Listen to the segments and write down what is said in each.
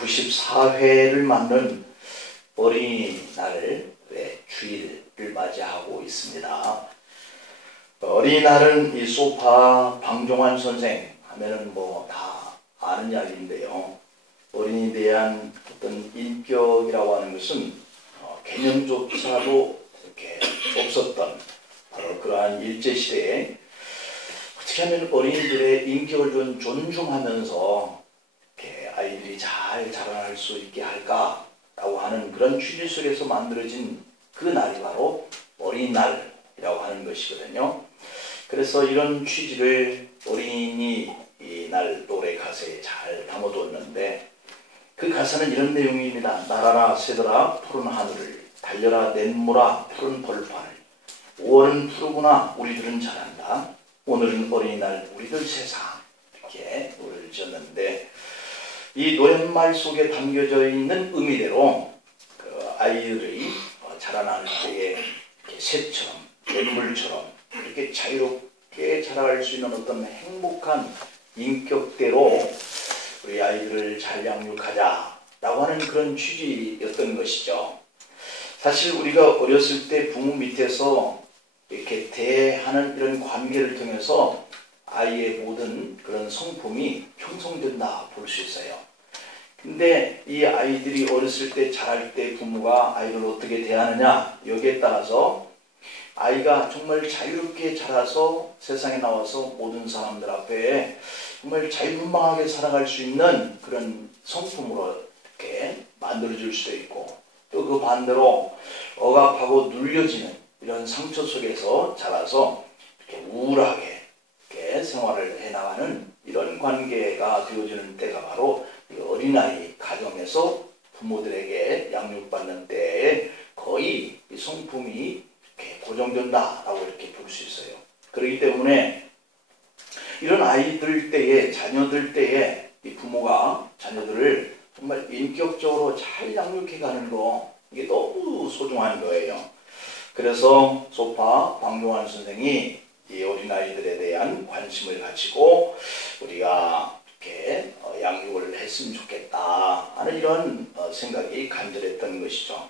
94회를 맞는 어린이날 주일을 맞이하고 있습니다. 어린이날은 이 소파 방종환 선생 하면은 뭐 다 아는 이야기인데요. 어린이에 대한 어떤 인격이라고 하는 것은 개념조차도 이렇게 없었던 바로 그러한 일제시대에 어떻게 하면 어린이들의 인격을 좀 존중하면서 이렇게 아이들이 잘 자라날 수 있게 할까라고 하는 그런 취지 속에서 만들어진 그 날이 바로 어린이날이라고 하는 것이거든요. 그래서 이런 취지를 어린이날 노래 가사에 잘 담아뒀는데 그 가사는 이런 내용입니다. 날아라 새들아 푸른 하늘을, 달려라 냇물아 푸른 벌판을, 5월은 푸르구나 우리들은 잘한다, 오늘은 어린이날 우리들 세상, 이렇게 노래를 지었는데 이 노랫말 속에 담겨져 있는 의미대로 그 아이들이 자라날 때에 새처럼 냇물처럼 이렇게 자유롭게 자라갈 수 있는 어떤 행복한 인격대로 우리 아이들을 잘 양육하자라고 하는 그런 취지였던 것이죠. 사실 우리가 어렸을 때 부모 밑에서 이렇게 대하는 이런 관계를 통해서 아이의 모든 그런 성품이 형성된다 볼 수 있어요. 근데 이 아이들이 어렸을 때 자랄 때 부모가 아이를 어떻게 대하느냐, 여기에 따라서 아이가 정말 자유롭게 자라서 세상에 나와서 모든 사람들 앞에 정말 자유분방하게 살아갈 수 있는 그런 성품으로 이렇게 만들어질 수도 있고, 또 그 반대로 억압하고 눌려지는 이런 상처 속에서 자라서 이렇게 우울하게 이렇게 생활을 해나가는 이런 관계가 되어지는 때가 바로 어린아이 가정에서 부모들에게 양육받는 때에 거의 성품이 이렇게 고정된다라고 이렇게 볼 수 있어요. 그렇기 때문에 이런 아이들 때에, 자녀들 때에 이 부모가 자녀들을 정말 인격적으로 잘 양육해가는 거, 이게 너무 소중한 거예요. 그래서 소파 방종환 선생이 이 어린아이들에 대한 관심을 가지고 우리가 이렇게 양육을 했으면 좋겠다 하는 이런 생각이 간절했던 것이죠.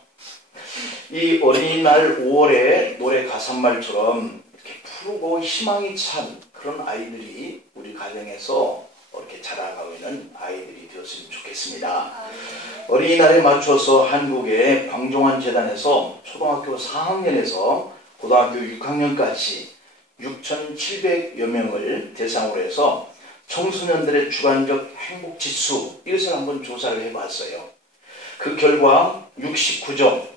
이 어린이날 5월의 노래 가사말처럼 이렇게 푸르고 희망이 찬 그런 아이들이 우리 가정에서 이렇게 자라가고 있는 아이들이 되었으면 좋겠습니다. 어린이날에 맞춰서 한국의 방종환 재단에서 초등학교 4학년에서 고등학교 6학년까지 6,700여 명을 대상으로 해서 청소년들의 주관적 행복지수, 이것을 한번 조사를 해봤어요. 그 결과 69점,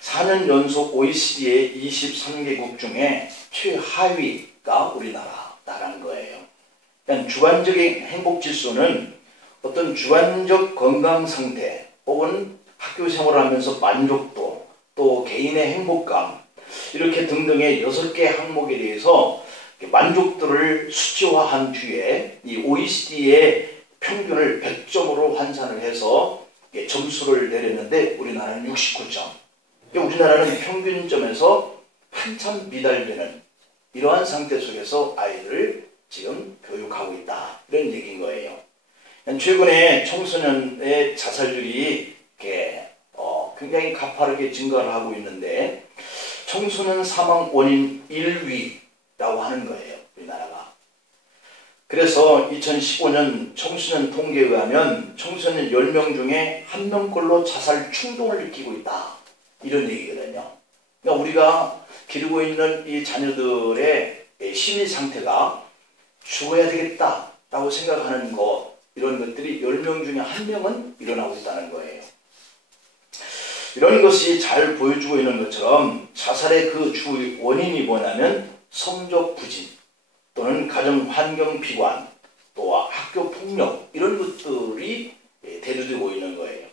4년 연속 OECD의 23개국 중에 최하위가 우리나라라는 거예요. 그러니까 주관적인 행복지수는 어떤 주관적 건강상태 혹은 학교 생활을 하면서 만족도, 또 개인의 행복감, 이렇게 등등의 6개 항목에 대해서 만족도를 수치화한 뒤에 이 OECD의 평균을 100점으로 환산을 해서 점수를 내렸는데 우리나라는 69점. 우리나라는 평균점에서 한참 미달되는 이러한 상태 속에서 아이들을 지금 교육하고 있다, 이런 얘기인 거예요. 최근에 청소년의 자살률이 이렇게 굉장히 가파르게 증가를 하고 있는데 청소년 사망 원인 1위라고 하는 거예요, 우리나라가. 그래서 2015년 청소년 통계에 의하면 청소년 10명 중에 1명꼴로 자살 충동을 느끼고 있다, 이런 얘기거든요. 그러니까 우리가 기르고 있는 이 자녀들의 심리 상태가 죽어야 되겠다라고 생각하는 것, 이런 것들이 10명 중에 1명은 일어나고 있다는 거예요. 이런 것이 잘 보여주고 있는 것처럼 자살의 그 주 원인이 뭐냐면 성적 부진 또는 가정 환경 비관, 또 학교 폭력, 이런 것들이 대두되고 있는 거예요.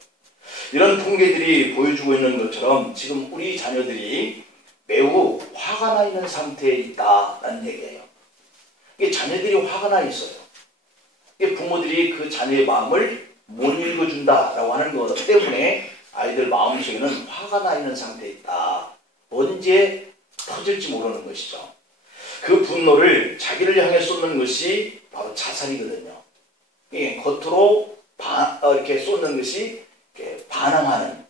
이런 통계들이 보여주고 있는 것처럼 지금 우리 자녀들이 매우 화가 나 있는 상태에 있다는 얘기예요. 이게 자녀들이 화가 나 있어요. 이게 부모들이 그 자녀의 마음을 못 읽어준다라고 하는 것 때문에 아이들 마음속에는 화가 나 있는 상태에 있다. 언제 터질지 모르는 것이죠. 그 분노를 자기를 향해 쏟는 것이 바로 자살이거든요. 겉으로 이렇게 쏟는 것이 이렇게 반항하는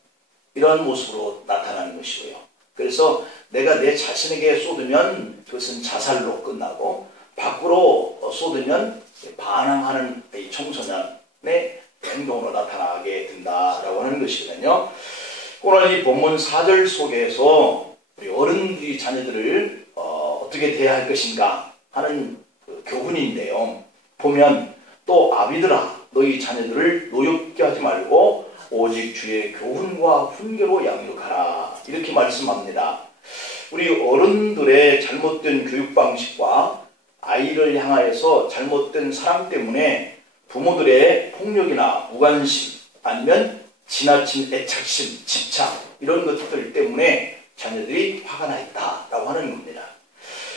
이런 모습으로 나타나는 것이고요. 그래서 내가 내 자신에게 쏟으면 그것은 자살로 끝나고 밖으로 쏟으면 반항하는 이 청소년의 행동으로 나타나게 된다라고 하는 것이거든요. 오늘 이 본문 4절 속에서 우리 어른들이 자녀들을 어떻게 대해야 할 것인가 하는 그 교훈인데요. 보면 또 아비들아 너희 자녀들을 노엽게 하지 말고 오직 주의 교훈과 훈계로 양육하라 이렇게 말씀합니다. 우리 어른들의 잘못된 교육 방식과 아이를 향하여서 잘못된 사랑 때문에 부모들의 폭력이나 무관심 아니면 지나친 애착심, 집착 이런 것들 때문에 자녀들이 화가 나 있다라고 하는 겁니다.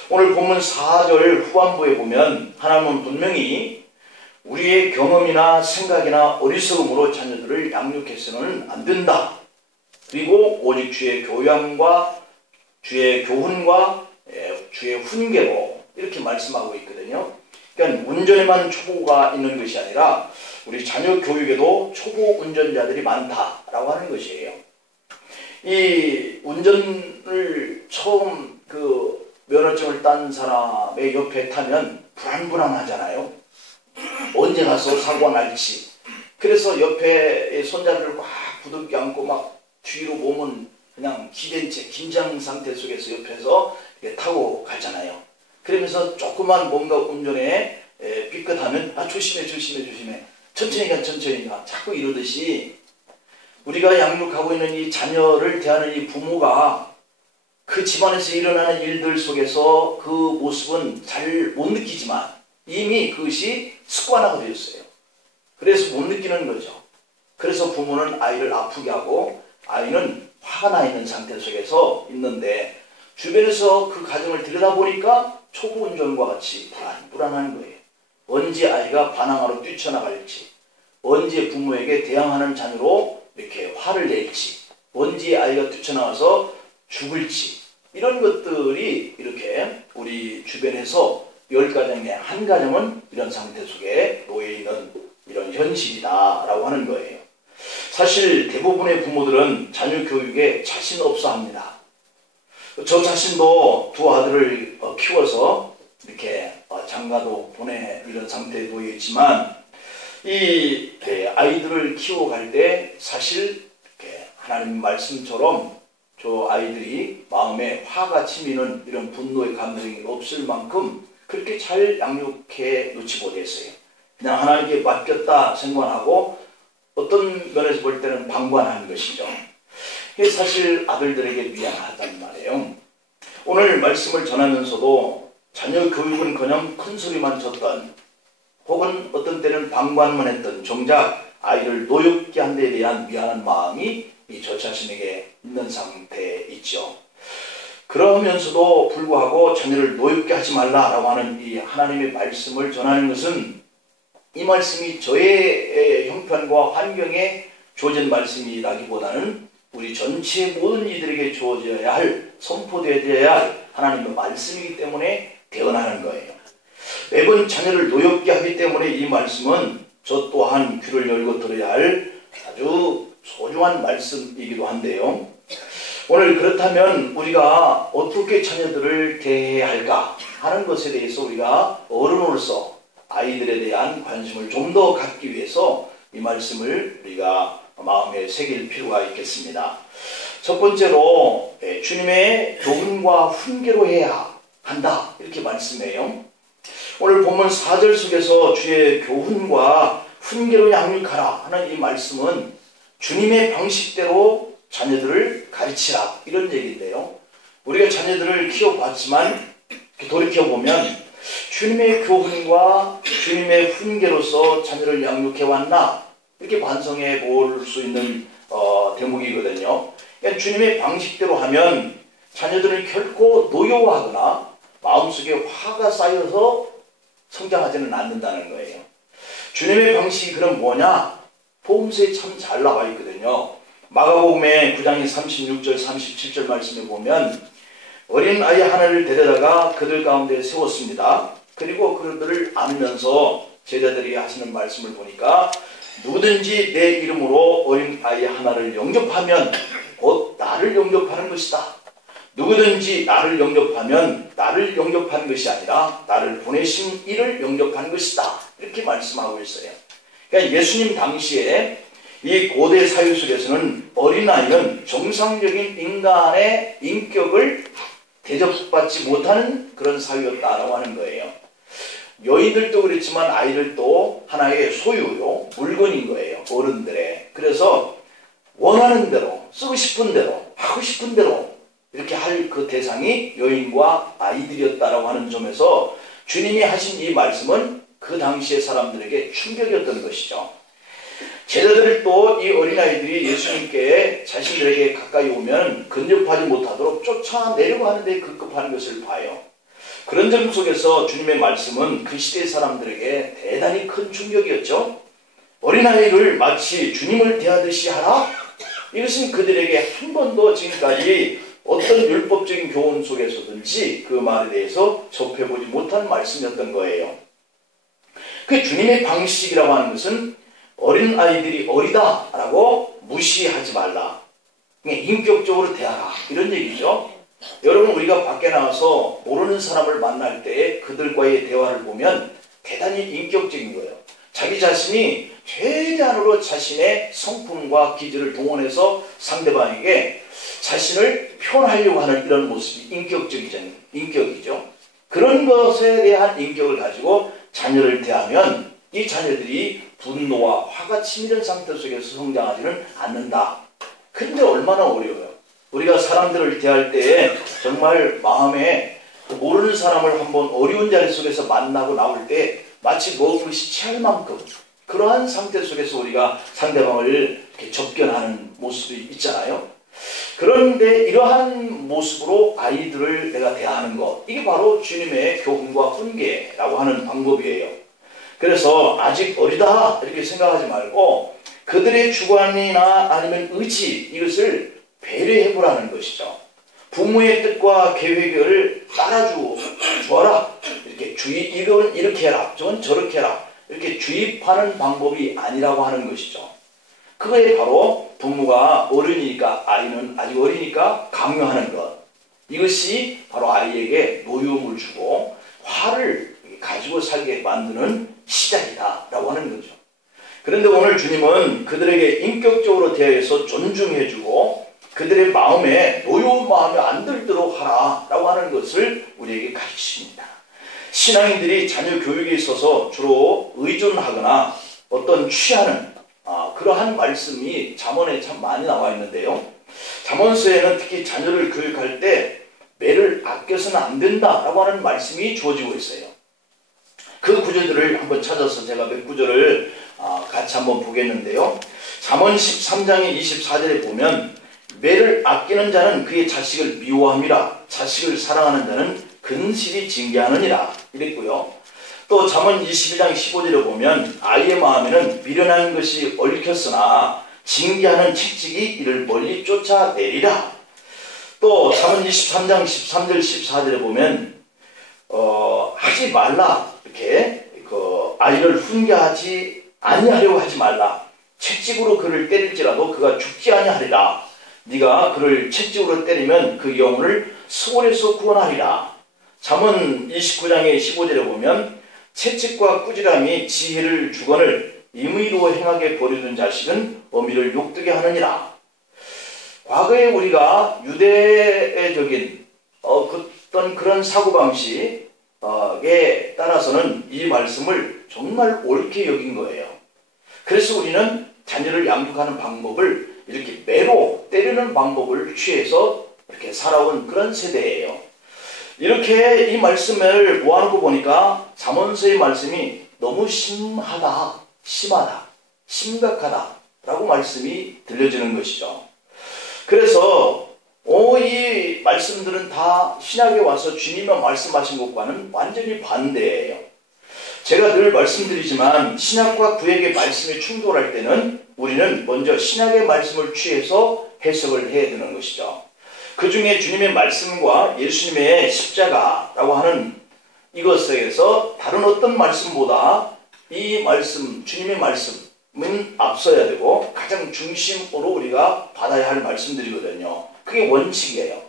오늘 본문 4절 후반부에 보면 하나님은 분명히 우리의 경험이나 생각이나 어리석음으로 자녀들을 양육해서는 안 된다. 그리고 오직 주의 교양과 주의 교훈과 주의 훈계로 이렇게 말씀하고 있거든요. 그러니까 운전에만 초보가 있는 것이 아니라 우리 자녀 교육에도 초보 운전자들이 많다라고 하는 것이에요. 이 운전을 처음 그 면허증을 딴 사람의 옆에 타면 불안불안하잖아요. 언제 가서 사고가 날지. 그래서 옆에 손자를 꽉 부둥켜 안고 막 뒤로 몸은 그냥 기댄 채 긴장 상태 속에서 옆에서 타고 가잖아요. 그러면서 조그만 뭔가 운전에 삐끗하면 조심해 천천히 가 자꾸 이러듯이 우리가 양육하고 있는 이 자녀를 대하는 이 부모가 그 집안에서 일어나는 일들 속에서 그 모습은 잘 못 느끼지만 이미 그것이 습관화가 되었어요. 그래서 못 느끼는 거죠. 그래서 부모는 아이를 아프게 하고 아이는 화가 나 있는 상태 속에서 있는데 주변에서 그 가정을 들여다보니까 초보 운전과 같이 불안한 거예요. 언제 아이가 반항하러 뛰쳐나갈지, 언제 부모에게 대항하는 자녀로 이렇게 화를 낼지, 언제 아이가 뛰쳐나가서 죽을지 이런 것들이 이렇게 우리 주변에서 10가정 내 한 가정은 이런 상태 속에 놓여있는 이런 현실이다라고 하는 거예요. 사실 대부분의 부모들은 자녀 교육에 자신 없어 합니다. 저 자신도 두 아들을 키워서 이렇게 장가도 보내 이런 상태에 놓여 있지만 이 아이들을 키워갈 때 사실 이렇게 하나님 말씀처럼 저 아이들이 마음에 화가 치미는 이런 분노의 감정이 없을 만큼 그렇게 잘 양육해 놓지 못했어요. 그냥 하나님께 맡겼다 생각하고 어떤 면에서 볼 때는 방관하는 것이죠. 이게 사실 아들들에게 미안하단 말이에요. 오늘 말씀을 전하면서도 자녀 교육은커녕 큰 소리만 쳤던 혹은 어떤 때는 방관만 했던 정작 아이를 노엽게 한 데 대한 미안한 마음이 저 자신에게 있는 상태에 있죠. 그러면서도 불구하고 자녀를 노엽게 하지 말라라고 하는 이 하나님의 말씀을 전하는 것은 이 말씀이 저의 형편과 환경에 주어진 말씀이라기보다는 우리 전체 모든 이들에게 주어져야 할, 선포되어야 할 하나님의 말씀이기 때문에 대언하는 거예요. 매번 자녀를 노엽게 하기 때문에 이 말씀은 저 또한 귀를 열고 들어야 할 아주 소중한 말씀이기도 한데요. 오늘 그렇다면 우리가 어떻게 자녀들을 대해야 할까 하는 것에 대해서 우리가 어른으로서 아이들에 대한 관심을 좀 더 갖기 위해서 이 말씀을 우리가 마음에 새길 필요가 있겠습니다. 첫 번째로 주님의 교훈과 훈계로 해야 한다 이렇게 말씀해요. 오늘 본문 4절 속에서 주의 교훈과 훈계로 양육하라 하는 이 말씀은 주님의 방식대로 자녀들을 가르치라 이런 얘기인데요. 우리가 자녀들을 키워봤지만 돌이켜보면 주님의 교훈과 주님의 훈계로서 자녀를 양육해왔나 이렇게 반성해 볼 수 있는 대목이거든요. 그러니까 주님의 방식대로 하면 자녀들은 결코 노여워하거나 마음속에 화가 쌓여서 성장하지는 않는다는 거예요. 주님의 방식이 그럼 뭐냐? 복음서에 참 잘 나와 있거든요. 마가복음의 9장의 36절 37절 말씀에 보면 어린 아이 하나를 데려다가 그들 가운데 세웠습니다. 그리고 그들을 안으면서 제자들이 하시는 말씀을 보니까 누구든지 내 이름으로 어린아이 하나를 영접하면 곧 나를 영접하는 것이다. 누구든지 나를 영접하면 나를 영접하는 것이 아니라 나를 보내신 이를 영접하는 것이다. 이렇게 말씀하고 있어요. 그러니까 예수님 당시에 이 고대 사회 속에서는 어린아이는 정상적인 인간의 인격을 대접받지 못하는 그런 사회였다라고 하는 거예요. 여인들도 그렇지만 아이들도 하나의 소유요, 물건인 거예요. 어른들의. 그래서 원하는 대로, 쓰고 싶은 대로, 하고 싶은 대로 이렇게 할 그 대상이 여인과 아이들이었다라고 하는 점에서 주님이 하신 이 말씀은 그 당시의 사람들에게 충격이었던 것이죠. 제자들을 또 이 어린아이들이 예수님께 자신들에게 가까이 오면 근접하지 못하도록 쫓아내려고 하는데 급급하는 것을 봐요. 그런 점 속에서 주님의 말씀은 그 시대 사람들에게 대단히 큰 충격이었죠. 어린아이를 마치 주님을 대하듯이 하라? 이것은 그들에게 한 번도 지금까지 어떤 율법적인 교훈 속에서든지 그 말에 대해서 접해보지 못한 말씀이었던 거예요. 그 주님의 방식이라고 하는 것은 어린아이들이 어리다라고 무시하지 말라. 그냥 인격적으로 대하라. 이런 얘기죠. 여러분, 우리가 밖에 나가서 모르는 사람을 만날 때 그들과의 대화를 보면 대단히 인격적인 거예요. 자기 자신이 최대한으로 자신의 성품과 기질을 동원해서 상대방에게 자신을 표현하려고 하는 이런 모습이 인격이죠. 그런 것에 대한 인격을 가지고 자녀를 대하면 이 자녀들이 분노와 화가 치밀은 상태 속에서 성장하지는 않는다. 근데 얼마나 어려워요. 우리가 사람들을 대할 때에 정말 마음에 모르는 사람을 한번 어려운 자리 속에서 만나고 나올 때 마치 먹은 것이 체할 만큼 그러한 상태 속에서 우리가 상대방을 이렇게 접견하는 모습이 있잖아요. 그런데 이러한 모습으로 아이들을 내가 대하는 것, 이게 바로 주님의 교훈과 훈계라고 하는 방법이에요. 그래서 아직 어리다 이렇게 생각하지 말고 그들의 주관이나 아니면 의지, 이것을 배려해보라는 것이죠. 부모의 뜻과 계획을 따라주어라. 이렇게 이건 이렇게 해라, 저건 저렇게 해라, 이렇게 주입하는 방법이 아니라고 하는 것이죠. 그거에 바로 부모가 어른이니까, 아이는 아직 어리니까 강요하는 것, 이것이 바로 아이에게 노여움을 주고 화를 가지고 살게 만드는 시작이다 라고 하는 거죠. 그런데 오늘 주님은 그들에게 인격적으로 대해서 존중해주고 그들의 마음에 노여운 마음이 안 들도록 하라 라고 하는 것을 우리에게 가르치십니다. 신앙인들이 자녀 교육에 있어서 주로 의존하거나 어떤 취하는 그러한 말씀이 잠언에 참 많이 나와 있는데요. 잠언서에는 특히 자녀를 교육할 때 매를 아껴서는 안 된다라고 하는 말씀이 주어지고 있어요. 그 구절들을 한번 찾아서 제가 몇 구절을 같이 한번 보겠는데요. 잠언 13장의 24절에 보면 매를 아끼는 자는 그의 자식을 미워함이라, 자식을 사랑하는 자는 근실이 징계하느니라 이랬고요. 또 잠언 22장 15절에 보면 아이의 마음에는 미련한 것이 얽혔으나 징계하는 채찍이 이를 멀리 쫓아내리라. 또 잠언 23장 13절 14절에 보면 하지 말라, 이렇게 아이를 훈계하지 아니하려고 하지 말라. 채찍으로 그를 때릴지라도 그가 죽지 아니하리라. 네가 그를 채찍으로 때리면 그 영혼을 수월에서 구원하리라. 잠언 29장의 15절에 보면 채찍과 꾸지람이 지혜를 주거늘 임의로 행하게 버려둔 자식은 어미를 욕되게 하느니라. 과거에 우리가 유대적인 어떤 그런 사고방식에 따라서는 이 말씀을 정말 옳게 여긴 거예요. 그래서 우리는 자녀를 양육하는 방법을 이렇게 매로 때리는 방법을 취해서 이렇게 살아온 그런 세대예요. 이렇게 이 말씀을 모아놓고 보니까 잠언서의 말씀이 너무 심하다, 심각하다 라고 말씀이 들려지는 것이죠. 그래서 이 말씀들은 다 신약에 와서 주님이 말씀하신 것과는 완전히 반대예요. 제가 늘 말씀드리지만 신약과 구약의 말씀이 충돌할 때는 우리는 먼저 신약의 말씀을 취해서 해석을 해야 되는 것이죠. 그 중에 주님의 말씀과 예수님의 십자가라고 하는 이것에서 다른 어떤 말씀보다 이 말씀, 주님의 말씀, 앞서야 되고 가장 중심으로 우리가 받아야 할 말씀들이거든요. 그게 원칙이에요.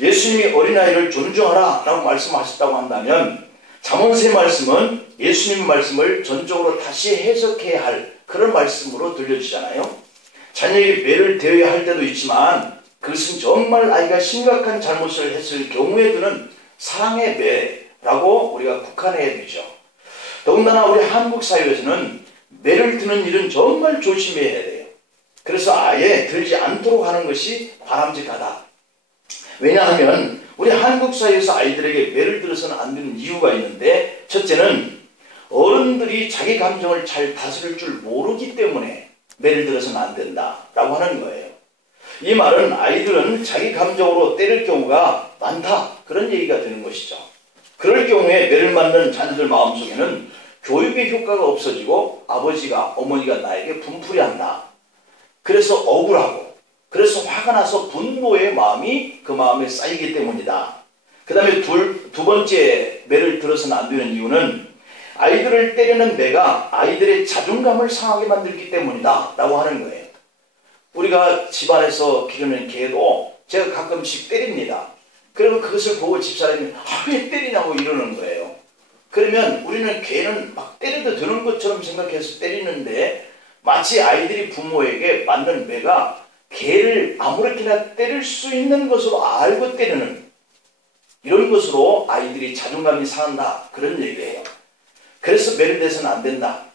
예수님이 어린아이를 존중하라 라고 말씀하셨다고 한다면 잠언서의 말씀은 예수님 말씀을 전적으로 다시 해석해야 할 그런 말씀으로 들려주잖아요. 자녀에게 매를 대해야 할 때도 있지만 그것은 정말 아이가 심각한 잘못을 했을 경우에 드는 사랑의 매라고 우리가 국한해야 되죠. 더군다나 우리 한국 사회에서는 매를 드는 일은 정말 조심해야 돼요. 그래서 아예 들지 않도록 하는 것이 바람직하다. 왜냐하면 우리 한국 사회에서 아이들에게 매를 들어서는 안 되는 이유가 있는데, 첫째는 어른들이 자기 감정을 잘 다스릴 줄 모르기 때문에 매를 들어서는 안 된다라고 하는 거예요. 이 말은 아이들은 자기 감정으로 때릴 경우가 많다, 그런 얘기가 되는 것이죠. 그럴 경우에 매를 맞는 자녀들 마음속에는 교육의 효과가 없어지고 아버지가 어머니가 나에게 분풀이한다. 그래서 억울하고 그래서 화가 나서 분노의 마음이 그 마음에 쌓이기 때문이다. 그 다음에 두 번째 매를 들어서는 안 되는 이유는 아이들을 때리는 매가 아이들의 자존감을 상하게 만들기 때문이다 라고 하는 거예요. 우리가 집안에서 기르는 개도 제가 가끔씩 때립니다. 그러면 그것을 보고 집사람이 왜 때리냐고 이러는 거예요. 그러면 우리는 개는 막 때려도 되는 것처럼 생각해서 때리는데, 마치 아이들이 부모에게 맞는 매가 개를 아무렇게나 때릴 수 있는 것으로 알고 때리는, 이런 것으로 아이들이 자존감이 상한다, 그런 얘기예요. 그래서 매를 대서는 안 된다.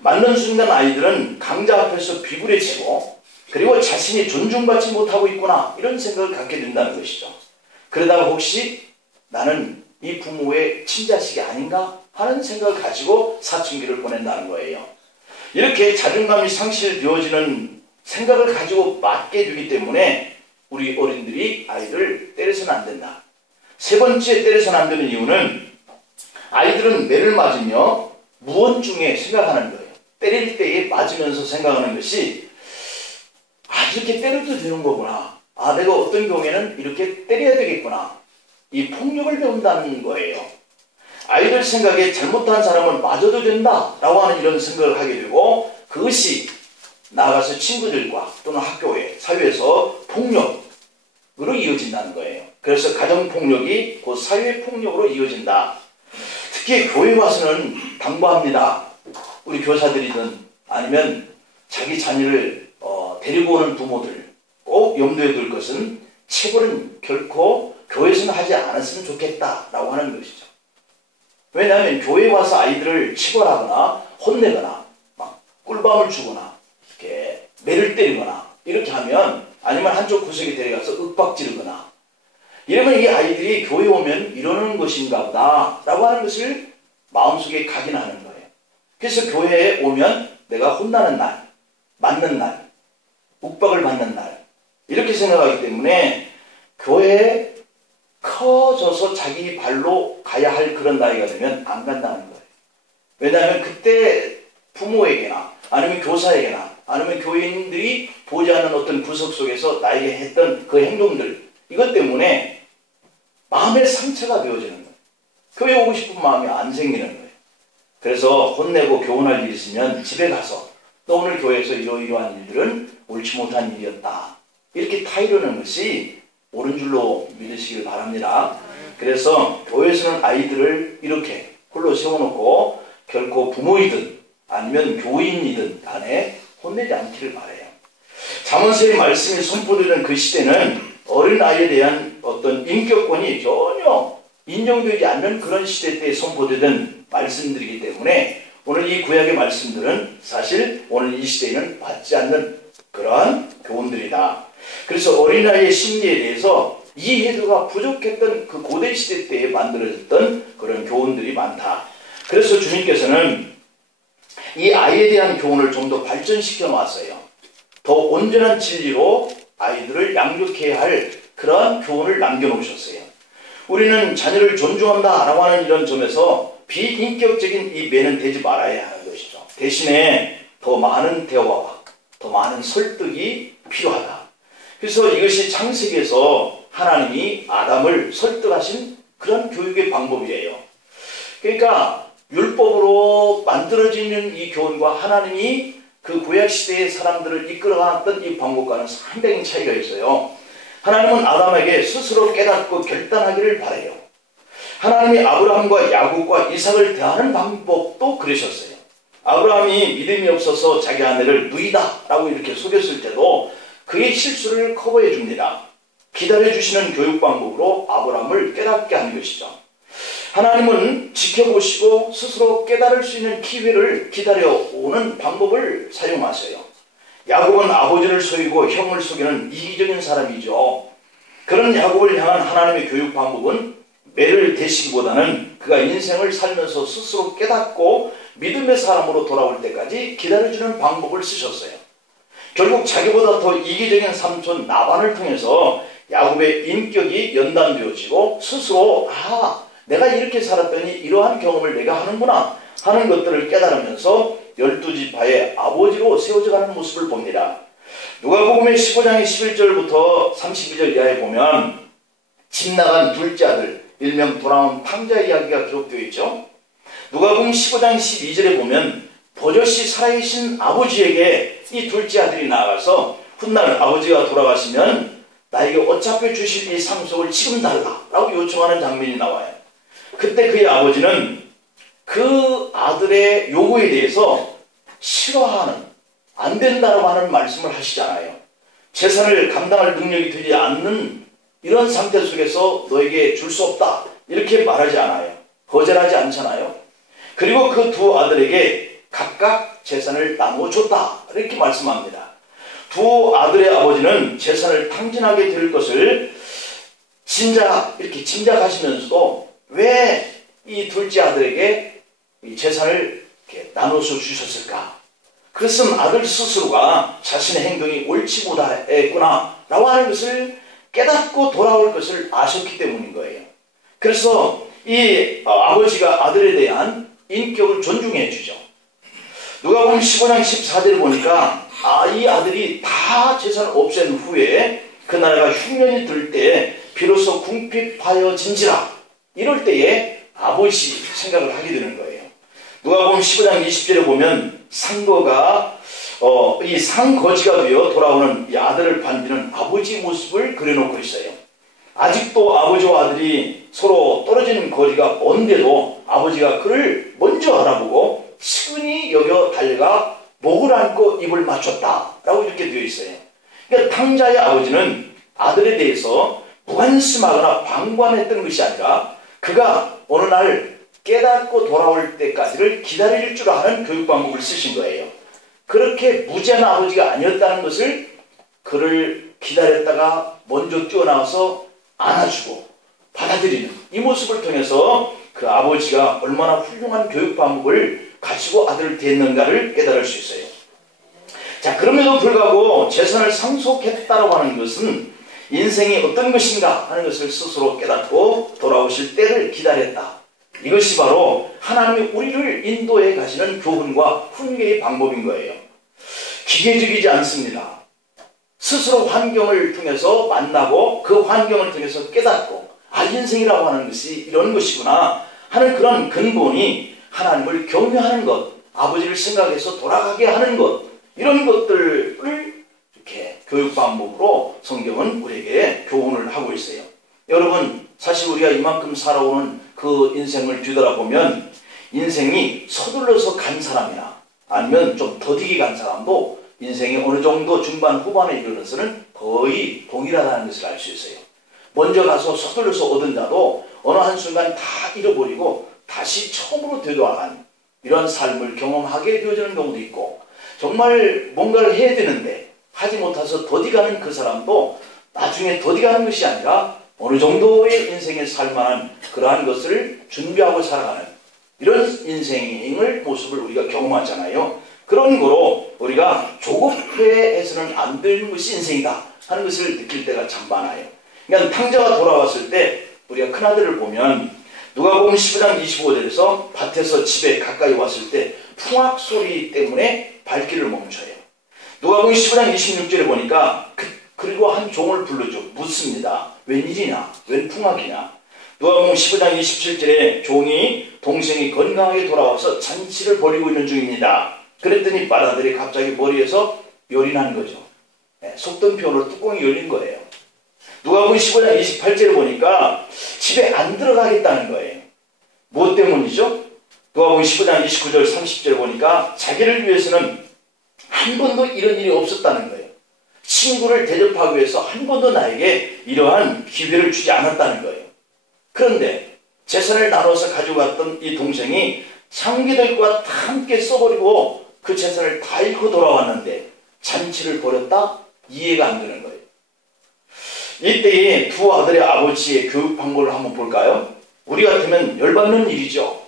맞는 순간 아이들은 강자 앞에서 비굴해지고 그리고 자신이 존중받지 못하고 있구나, 이런 생각을 갖게 된다는 것이죠. 그러다가 혹시 나는 이 부모의 친자식이 아닌가 하는 생각을 가지고 사춘기를 보낸다는 거예요. 이렇게 자존감이 상실되어지는 생각을 가지고 맞게 되기 때문에 우리 어른들이 아이를 때려서는 안 된다. 세 번째 때려서는 안 되는 이유는 아이들은 매를 맞으며 무언중에 생각하는 거예요. 때릴 때에 맞으면서 생각하는 것이 이렇게 때려도 되는 거구나. 내가 어떤 경우에는 이렇게 때려야 되겠구나. 이 폭력을 배운다는 거예요. 아이들 생각에 잘못한 사람은 맞아도 된다라고 하는 이런 생각을 하게 되고, 그것이 나아가서 친구들과 또는 학교에, 사회에서 폭력으로 이어진다는 거예요. 그래서 가정폭력이 곧 사회폭력으로 이어진다. 특히 교회 와서는 당부합니다. 우리 교사들이든 아니면 자기 자녀를 데리고 오는 부모들 꼭 염두에 둘 것은 체벌은 결코 교회에서는 하지 않았으면 좋겠다라고 하는 것이죠. 왜냐하면 교회에 와서 아이들을 체벌하거나 혼내거나 막 꿀밤을 주거나 이렇게 매를 때리거나 이렇게 하면, 아니면 한쪽 구석에 데려가서 윽박지르거나 이러면 이 아이들이 교회에 오면 이러는 것인가 보다 라고 하는 것을 마음속에 각인하는 거예요. 그래서 교회에 오면 내가 혼나는 날, 맞는 날, 윽박을 받는 날, 이렇게 생각하기 때문에 교회에 커져서 자기 발로 가야 할 그런 나이가 되면 안 간다는 거예요. 왜냐하면 그때 부모에게나 아니면 교사에게나 아니면 교인들이 보지 않는 어떤 구석 속에서 나에게 했던 그 행동들, 이것 때문에 마음의 상처가 되어지는 거예요. 교회 오고 싶은 마음이 안 생기는 거예요. 그래서 혼내고 교훈할 일이 있으면 집에 가서 또 오늘 교회에서 이러이러한 일들은 옳지 못한 일이었다, 이렇게 타이르는 것이 옳은 줄로 믿으시길 바랍니다. 그래서 교회에서는 아이들을 이렇게 홀로 세워놓고 결코 부모이든 아니면 교인이든 간에 혼내지 않기를 바라요. 잠언서의 말씀이 선포되는 그 시대는 어린아이에 대한 어떤 인격권이 전혀 인정되지 않는 그런 시대 때에 선포되던 말씀들이기 때문에 오늘 이 구약의 말씀들은 사실 오늘 이 시대에는 맞지 않는 그러한 교훈들이다. 그래서 어린아이의 심리에 대해서 이해도가 부족했던 그 고대 시대 때에 만들어졌던 그런 교훈들이 많다. 그래서 주님께서는 이 아이에 대한 교훈을 좀 더 발전시켜 놨어요. 더 온전한 진리로 아이들을 양육해야 할 그러한 교훈을 남겨놓으셨어요. 우리는 자녀를 존중한다라고 하는 이런 점에서 비인격적인 이 매는 되지 말아야 하는 것이죠. 대신에 더 많은 대화와 더 많은 설득이 필요하다. 그래서 이것이 창세기에서 하나님이 아담을 설득하신 그런 교육의 방법이에요. 그러니까 율법으로 만들어지는 이 교훈과 하나님이 그 구약시대의 사람들을 이끌어갔던 이 방법과는 상당히 차이가 있어요. 하나님은 아담에게 스스로 깨닫고 결단하기를 바라요. 하나님이 아브라함과 야곱과 이삭을 대하는 방법도 그러셨어요. 아브라함이 믿음이 없어서 자기 아내를 누이다 라고 이렇게 속였을 때도 그의 실수를 커버해 줍니다. 기다려주시는 교육 방법으로 아브라함을 깨닫게 하는 것이죠. 하나님은 지켜보시고 스스로 깨달을 수 있는 기회를 기다려오는 방법을 사용하세요. 야곱은 아버지를 속이고 형을 속이는 이기적인 사람이죠. 그런 야곱을 향한 하나님의 교육 방법은 매를 대시기보다는 그가 인생을 살면서 스스로 깨닫고 믿음의 사람으로 돌아올 때까지 기다려주는 방법을 쓰셨어요. 결국 자기보다 더 이기적인 삼촌 나반을 통해서 야곱의 인격이 연단되어지고 스스로 내가 이렇게 살았더니 이러한 경험을 내가 하는구나 하는 것들을 깨달으면서 12지파의 아버지로 세워져가는 모습을 봅니다. 누가복음의 15장의 11절부터 32절 이하에 보면 집 나간 둘째 아들 일명 돌아온 탕자 이야기가 기록되어 있죠. 누가복음 15장 12절에 보면 버젓이 살아계신 아버지에게 이 둘째 아들이 나아가서 훗날 아버지가 돌아가시면 나에게 어차피 주실 이 상속을 지금 달라 라고 요청하는 장면이 나와요. 그때 그의 아버지는 그 아들의 요구에 대해서 싫어하는, 안 된다고 하는 말씀을 하시잖아요. 재산을 감당할 능력이 되지 않는 이런 상태 속에서 너에게 줄 수 없다 이렇게 말하지 않아요. 거절하지 않잖아요. 그리고 그 두 아들에게 각각 재산을 나눠줬다 이렇게 말씀합니다. 두 아들의 아버지는 재산을 탕진하게 될 것을 이렇게 짐작하시면서도 왜 이 둘째 아들에게 이 재산을 이렇게 나눠서 주셨을까? 그것은 아들 스스로가 자신의 행동이 옳지 못했구나 라고 하는 것을 깨닫고 돌아올 것을 아셨기 때문인 거예요. 그래서 이 아버지가 아들에 대한 인격을 존중해 주죠. 누가복음 15장 14절을 보니까 이 아들이 다 재산을 없앤 후에 그 나라가 흉년이 들 때 비로소 궁핍하여진지라 이럴 때에 아버지 생각을 하게 되는 거예요. 누가복음 15장 20절에 보면 상거가 이 상거지가 되어 돌아오는 이 아들을 반기는 아버지의 모습을 그려놓고 있어요. 아직도 아버지와 아들이 서로 떨어지는 거리가 먼데도 아버지가 그를 먼저 알아보고 측은히 여겨 달려가 목을 안고 입을 맞췄다라고 이렇게 되어 있어요. 그러니까 탕자의 아버지는 아들에 대해서 무관심하거나 방관했던 것이 아니라 그가 어느 날 깨닫고 돌아올 때까지를 기다릴 줄 아는 교육 방법을 쓰신 거예요. 그렇게 무지한 아버지가 아니었다는 것을 그를 기다렸다가 먼저 뛰어나와서 안아주고 받아들이는 이 모습을 통해서 그 아버지가 얼마나 훌륭한 교육 방법을 가지고 아들을 대했는가를 깨달을 수 있어요. 자, 그럼에도 불구하고 재산을 상속했다라고 하는 것은 인생이 어떤 것인가 하는 것을 스스로 깨닫고 돌아오실 때를 기다렸다. 이것이 바로 하나님이 우리를 인도해 가시는 교훈과 훈계의 방법인 거예요. 기계적이지 않습니다. 스스로 환경을 통해서 만나고 그 환경을 통해서 깨닫고 인생이라고 하는 것이 이런 것이구나 하는 그런 근본이 하나님을 경외하는 것, 아버지를 생각해서 돌아가게 하는 것, 이런 것들을 이렇게 교육 방법으로 성경은 우리에게 교훈을 하고 있어요. 여러분, 사실 우리가 이만큼 살아오는 그 인생을 뒤돌아보면 인생이 서둘러서 간 사람이나 아니면 좀 더디게 간 사람도 인생이 어느 정도 중반 후반에 이르러서는 거의 동일하다는 것을 알 수 있어요. 먼저 가서 서둘러서 얻은 자도 어느 한순간 다 잃어버리고 다시 처음으로 되돌아간 이런 삶을 경험하게 되어지는 경우도 있고, 정말 뭔가를 해야 되는데 하지 못해서 더디가는 그 사람도 나중에 더디가는 것이 아니라 어느 정도의 인생에 살만한 그러한 것을 준비하고 살아가는 이런 인생의 모습을 우리가 경험하잖아요. 그런 거로 우리가 조급해해서는 안 되는 것이 인생이다 하는 것을 느낄 때가 참 많아요. 그러니까 탕자가 돌아왔을 때 우리가 큰아들을 보면 누가복음 15장 25절에서 밭에서 집에 가까이 왔을 때 풍악 소리 때문에 발길을 멈춰요. 누가복음 15장 26절에 보니까 그리고 한 종을 불러줘 묻습니다. 웬일이냐? 웬 풍악이냐? 누가복음 15장 27절에 종이 동생이 건강하게 돌아와서 잔치를 벌이고 있는 중입니다. 그랬더니 맏아들이 갑자기 머리에서 열이 난 거죠. 속던 표현으로 뚜껑이 열린 거예요. 누가복음 15장 28절을 보니까 집에 안 들어가겠다는 거예요. 무엇 때문이죠? 누가복음 15장 29절 30절 보니까 자기를 위해서는 한 번도 이런 일이 없었다는 거예요. 친구를 대접하기 위해서 한 번도 나에게 이러한 기회를 주지 않았다는 거예요. 그런데 재산을 나눠서 가지고 갔던 이 동생이 장기들과 다 함께 써버리고 그 재산을 다 잃고 돌아왔는데 잔치를 벌였다? 이해가 안 되는 거예요. 이때에 두 아들의 아버지의 교육 방법을 한번 볼까요? 우리 같으면 열받는 일이죠.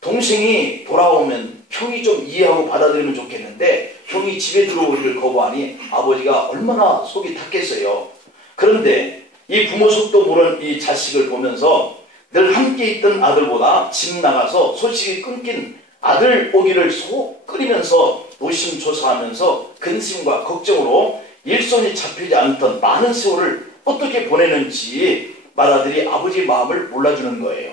동생이 돌아오면 형이 좀 이해하고 받아들이면 좋겠는데 형이 집에 들어오기를 거부하니 아버지가 얼마나 속이 탔겠어요. 그런데 이 부모 속도 모르는 이 자식을 보면서 늘 함께 있던 아들보다 집 나가서 소식이 끊긴 아들 오기를 속 끓이면서 노심초사하면서 근심과 걱정으로 일손이 잡히지 않던 많은 세월을 어떻게 보내는지 맏아들이 아버지의 마음을 몰라주는 거예요.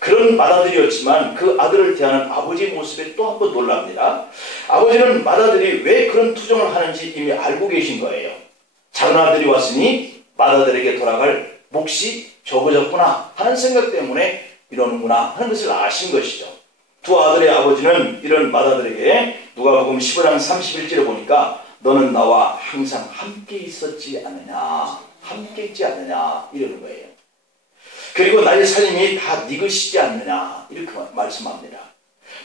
그런 맏아들이었지만 그 아들을 대하는 아버지의 모습에 또 한 번 놀랍니다. 아버지는 맏아들이 왜 그런 투정을 하는지 이미 알고 계신 거예요. 작은 아들이 왔으니 맏아들에게 돌아갈 몫이 적어졌구나 하는 생각 때문에 이러는구나 하는 것을 아신 것이죠. 두 아들의 아버지는 이런 맏아들에게 누가복음 15장 31절에 보니까 너는 나와 항상 함께 있었지 않느냐, 함께 있지 않느냐 이러는 거예요. 그리고 나의 살림이 다 네 것이지 않느냐 이렇게 말씀합니다.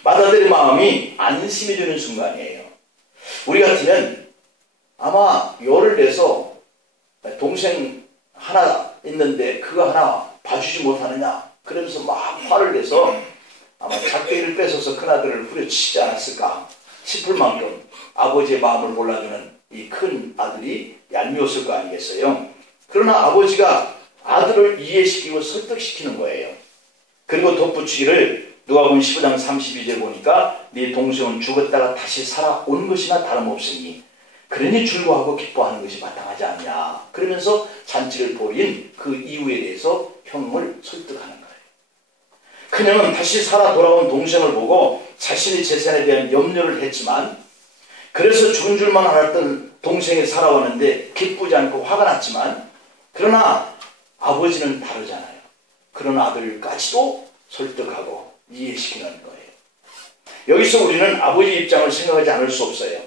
맏아들의 마음이 안심이 되는 순간이에요. 우리 같으면 아마 열을 내서 동생 하나 있는데 그거 하나 봐주지 못하느냐 그러면서 막 화를 내서 아마 작대기를 뺏어서 큰아들을 후려치지 않았을까 싶을 만큼 아버지의 마음을 몰라주는 이 큰 아들이 얄미웠을 거 아니겠어요? 그러나 아버지가 아들을 이해시키고 설득시키는 거예요. 그리고 덧붙이기를 누가복음 15장 32절 보니까 네 동생은 죽었다가 다시 살아온 것이나 다름없으니 그러니 즐거워하고 기뻐하는 것이 마땅하지 않냐. 그러면서 잔치를 벌인 그 이유에 대해서 형을 설득하는 거예요. 큰형은 다시 살아 돌아온 동생을 보고 자신의 재산에 대한 염려를 했지만 그래서 죽은 줄만 알았던 동생이 살아왔는데 기쁘지 않고 화가 났지만 그러나 아버지는 다르잖아요. 그런 아들까지도 설득하고 이해시키는 거예요. 여기서 우리는 아버지 입장을 생각하지 않을 수 없어요.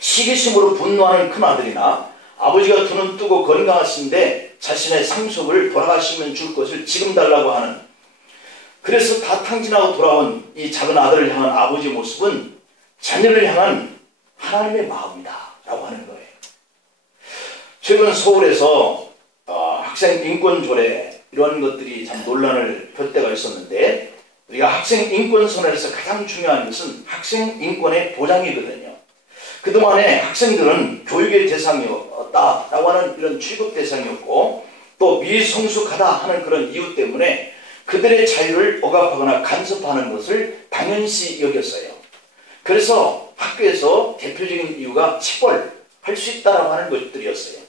시기심으로 분노하는 큰아들이나 아버지가 두 눈 뜨고 건강하신데 자신의 상속을 돌아가시면 줄 것을 지금 달라고 하는 그래서 다 탕진하고 돌아온 이 작은 아들을 향한 아버지의 모습은 자녀를 향한 하나님의 마음이다 라고 하는 거예요. 최근 서울에서 학생 인권 조례 이런 것들이 참 논란을 펼 때가 있었는데 우리가 학생 인권 선언에서 가장 중요한 것은 학생 인권의 보장이거든요. 그동안에 학생들은 교육의 대상이었다라고 하는 이런 취급 대상이었고 또 미성숙하다 하는 그런 이유 때문에 그들의 자유를 억압하거나 간섭하는 것을 당연시 여겼어요. 그래서 학교에서 대표적인 이유가 체벌할 수 있다라고 하는 것들이었어요.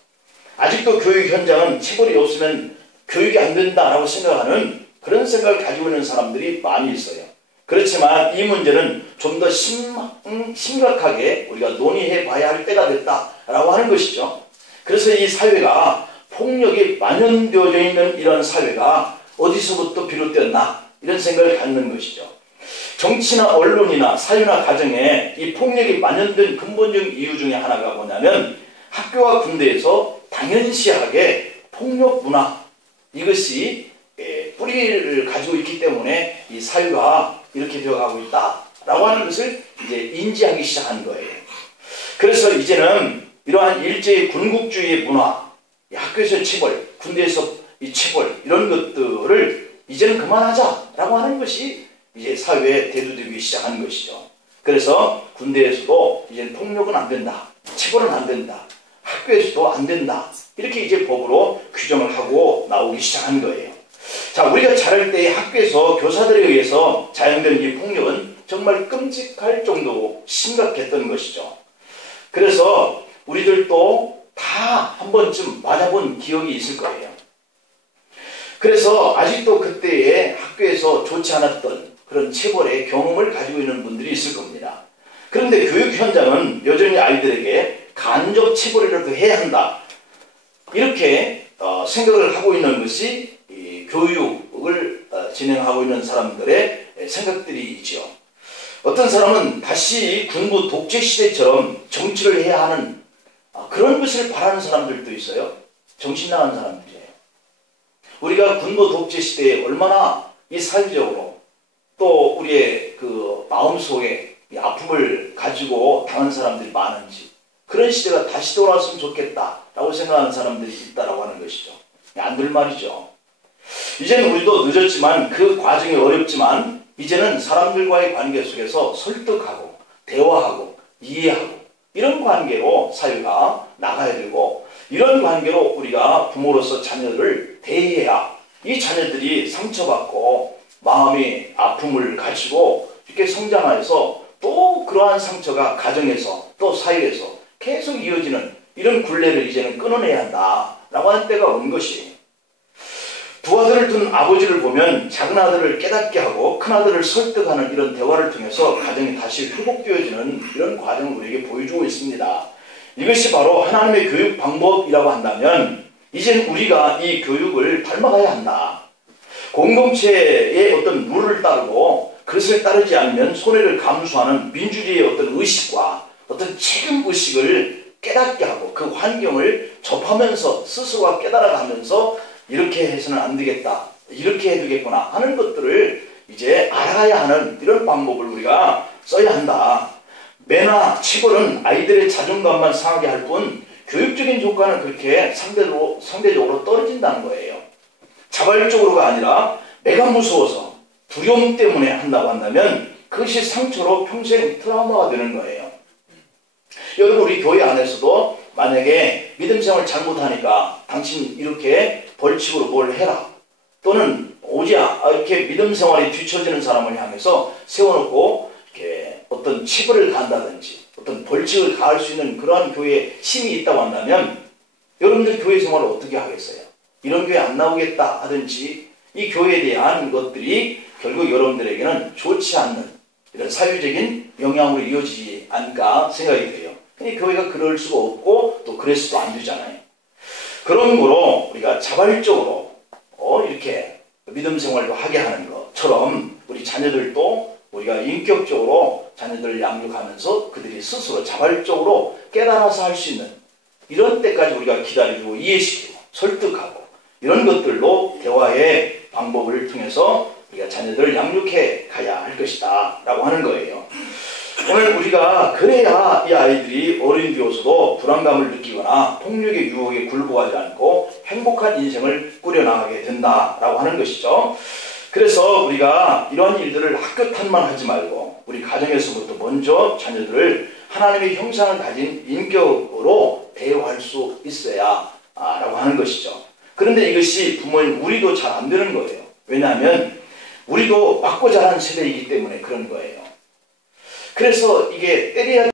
아직도 교육 현장은 체벌이 없으면 교육이 안 된다라고 생각하는 그런 생각을 가지고 있는 사람들이 많이 있어요. 그렇지만 이 문제는 좀 더 심각하게 우리가 논의해 봐야 할 때가 됐다라고 하는 것이죠. 그래서 이 사회가 폭력이 만연되어져 있는 이런 사회가 어디서부터 비롯되었나 이런 생각을 갖는 것이죠. 정치나 언론이나 사회나 가정에 이 폭력이 만연된 근본적인 이유 중에 하나가 뭐냐면 학교와 군대에서 당연시하게 폭력 문화 이것이 뿌리를 가지고 있기 때문에 이 사회가 이렇게 되어가고 있다라고 하는 것을 이제 인지하기 시작한 거예요. 그래서 이제는 이러한 일제의 군국주의의 문화, 학교에서 체벌, 군대에서 이 체벌 이런 것들을 이제는 그만하자라고 하는 것이 이제 사회에 대두되기 시작한 것이죠. 그래서 군대에서도 이제 폭력은 안 된다, 체벌은 안 된다, 학교에서도 안 된다 이렇게 이제 법으로 규정을 하고 나오기 시작한 거예요. 자, 우리가 자랄 때 학교에서 교사들에 의해서 자행된 이 폭력은 정말 끔찍할 정도로 심각했던 것이죠. 그래서 우리들도 다 한 번쯤 맞아본 기억이 있을 거예요. 그래서 아직도 그때의 학교에서 좋지 않았던 그런 체벌의 경험을 가지고 있는 분들이 있을 겁니다. 그런데 교육 현장은 여전히 아이들에게 간접 체벌이라도 해야 한다. 이렇게 생각을 하고 있는 것이 이 교육을 진행하고 있는 사람들의 생각들이지요. 어떤 사람은 다시 군부 독재 시대처럼 정치를 해야 하는 그런 것을 바라는 사람들도 있어요. 정신 나간 사람들이에요. 우리가 군부 독재 시대에 얼마나 이 사회적으로 또 우리의 그 마음속에 이 아픔을 가지고 당한 사람들이 많은지, 그런 시대가 다시 돌아왔으면 좋겠다라고 생각하는 사람들이 있다라고 하는 것이죠. 안 될 말이죠. 이제는 우리도 늦었지만 그 과정이 어렵지만 이제는 사람들과의 관계 속에서 설득하고 대화하고 이해하고 이런 관계로 사회가 나가야 되고, 이런 관계로 우리가 부모로서 자녀를 대해야 이 자녀들이 상처받고 마음의 아픔을 가지고 이렇게 성장해서 또 그러한 상처가 가정에서 또 사회에서 계속 이어지는 이런 굴레를 이제는 끊어내야 한다라고 하는 때가 온 것이, 두 아들을 둔 아버지를 보면 작은 아들을 깨닫게 하고 큰 아들을 설득하는 이런 대화를 통해서 가정이 다시 회복되어지는 이런 과정을 우리에게 보여주고 있습니다. 이것이 바로 하나님의 교육 방법이라고 한다면 이제는 우리가 이 교육을 닮아가야 한다. 공동체의 어떤 룰을 따르고 그것을 따르지 않으면 손해를 감수하는 민주주의의 어떤 의식과 어떤 책임의식을 깨닫게 하고 그 환경을 접하면서 스스로가 깨달아가면서 이렇게 해서는 안 되겠다, 이렇게 해야 되겠구나 하는 것들을 이제 알아가야 하는 이런 방법을 우리가 써야 한다. 매나 체벌은 아이들의 자존감만 상하게 할 뿐 교육적인 효과는 그렇게 상대적으로 떨어진다는 거예요. 자발적으로가 아니라 내가 무서워서 두려움 때문에 한다고 한다면 그것이 상처로 평생 트라우마가 되는 거예요. 여러분, 우리 교회 안에서도 만약에 믿음 생활 잘못하니까 당신 이렇게 벌칙으로 뭘 해라, 또는 이렇게 믿음 생활이 뒤처지는 사람을 향해서 세워놓고 이렇게 어떤 체벌을 가한다든지 어떤 벌칙을 가할 수 있는 그러한 교회에 힘이 있다고 한다면 여러분들 교회 생활을 어떻게 하겠어요? 이런 교회 안 나오겠다 하든지, 이 교회에 대한 것들이 결국 여러분들에게는 좋지 않는 이런 사회적인 영향으로 이어지지 않을까 생각이 돼요. 교회가 그럴 수가 없고 또 그래서도 안 되잖아요. 그런 거로 우리가 자발적으로 이렇게 믿음 생활도 하게 하는 것처럼 우리 자녀들도 우리가 인격적으로 자녀들을 양육하면서 그들이 스스로 자발적으로 깨달아서 할 수 있는 이런 때까지 우리가 기다리고 이해시키고 설득하고 이런 것들로 대화의 방법을 통해서 우리가 자녀들을 양육해 가야 할 것이다 라고 하는 거예요. 오늘 우리가 그래야 이 아이들이 어른이 되어서도 불안감을 느끼거나 폭력의 유혹에 굴복하지 않고 행복한 인생을 꾸려나가게 된다라고 하는 것이죠. 그래서 우리가 이러한 일들을 학교 탓만 하지 말고 우리 가정에서부터 먼저 자녀들을 하나님의 형상을 가진 인격으로 대우할 수 있어야 라고 하는 것이죠. 그런데 이것이 부모인 우리도 잘 안 되는 거예요. 왜냐하면 우리도 맞고 자란 세대이기 때문에 그런 거예요. 그래서 이게 때려야